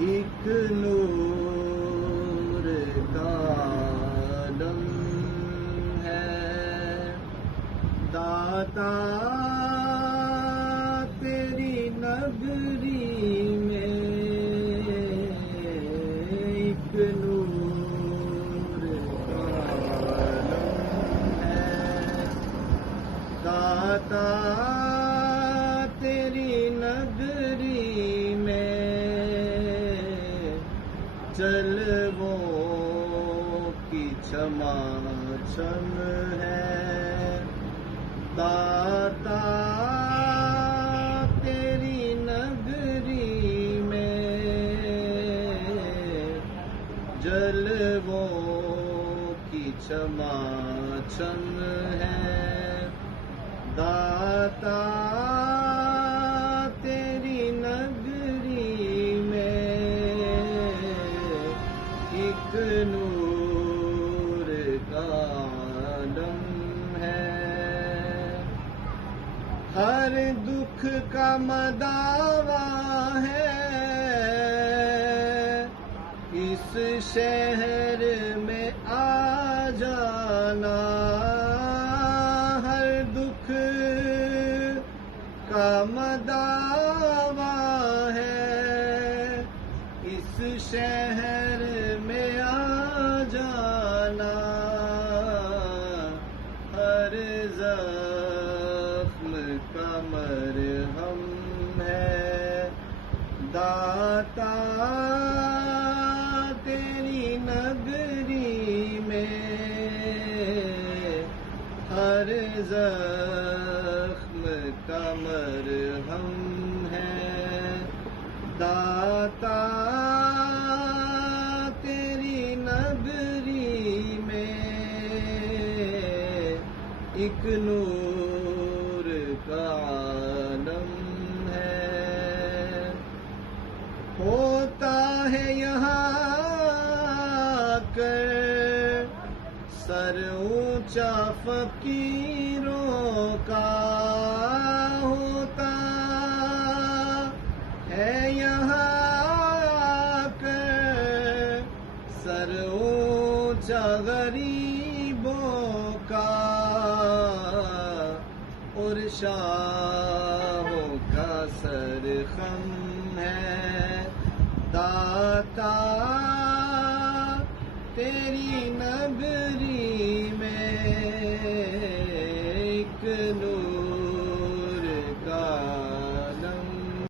ایک نور کا عالم ہے داتا تیری نگری میں، ایک نور کا عالم ہے داتا تیری نگری میں، جلووں کی چما چم ہے داتا تیری نگری میں، جلووں کی چما چم ہے داتا تیری نگری میں، ایک نور کا عالم ہے، ہر دکھ کا مداوا ہے اس شہر میں آ جانا، ہر دکھ کا مداوا ہے اس شہر میں آ جانا، ہر زخم کا مرہم ہے داتا تیری نگری میں، ہر زخم کا مرہم ہے داتا تیری نگری میں، ایک نور کا عالم ہے، ہوتا ہے یہاں کر سر اونچا فقیروں کا، ہوتا ہے یہاں کر سر اونچا غریبوں کا، اور شاہوں کا سر خم ہے داتا تیری نگری